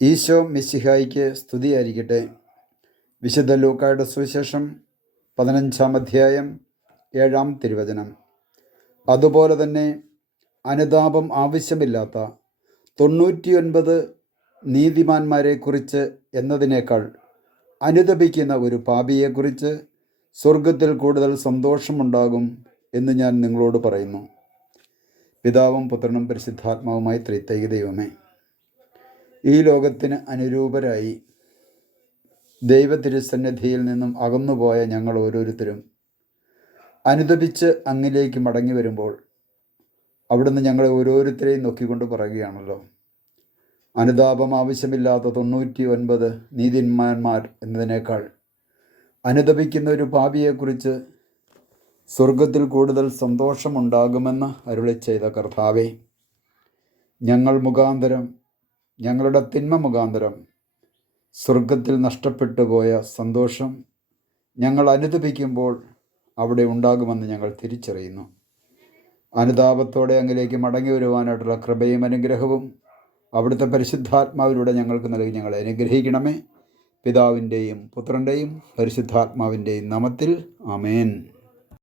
ഈശോ മിശിഹായിക്ക് സ്തുതിയായിരിക്കട്ടെ. വിശുദ്ധ ലൂക്കായുടെ സുവിശേഷം 15-ാം അധ്യായം 7-ാം തിരുവചനം. അതുപോലെ തന്നെ അനുതാപം ആവശ്യമില്ലാത്ത 99 നീതിമാന്മാരെക്കുറിച്ച് എന്നതിനേക്കാൾ അനുതപിക്കുന്ന ഒരു പാപിയെക്കുറിച്ച് സ്വർഗത്തിൽ കൂടുതൽ സന്തോഷമുണ്ടാകും എന്ന് ഞാൻ നിങ്ങളോട് പറയുന്നു. പിതാവും പുത്രനും പരിശുദ്ധാത്മാവുമായി ത്രിത്വൈക ദൈവമേ, ഈ ലോകത്തിന് അനുരൂപരായി ദൈവതിരുസന്നിധിയിൽ നിന്നും അകന്നുപോയ ഞങ്ങൾ ഓരോരുത്തരും അനുതപിച്ച് അങ്ങിലേക്ക് മടങ്ങി വരുമ്പോൾ അവിടുന്ന് ഞങ്ങളെ ഓരോരുത്തരെയും നോക്കിക്കൊണ്ട് പറയുകയാണല്ലോ, അനുതാപം ആവശ്യമില്ലാത്ത 99 നീതിമാന്മാർ എന്നതിനേക്കാൾ അനുതപിക്കുന്ന ഒരു പാപിയെക്കുറിച്ച് സ്വർഗത്തിൽ കൂടുതൽ സന്തോഷമുണ്ടാകുമെന്ന് അരുളി ചെയ്ത കർത്താവേ, ഞങ്ങൾ മുഖാന്തരം, ഞങ്ങളുടെ തിന്മ മുഖാന്തരം സ്വർഗത്തിൽ നഷ്ടപ്പെട്ടു പോയ സന്തോഷം ഞങ്ങൾ അനുതപിക്കുമ്പോൾ അവിടെ ഉണ്ടാകുമെന്ന് ഞങ്ങൾ തിരിച്ചറിയുന്നു. അനുതാപത്തോടെ അങ്ങിലേക്ക് മടങ്ങി വരുവാനായിട്ടുള്ള കൃപയും അനുഗ്രഹവും അവിടുത്തെ പരിശുദ്ധാത്മാവിലൂടെ ഞങ്ങൾക്ക് നൽകി ഞങ്ങളെ അനുഗ്രഹിക്കണമേ. പിതാവിൻ്റെയും പുത്രൻ്റെയും പരിശുദ്ധാത്മാവിൻ്റെയും നാമത്തിൽ ആമേൻ.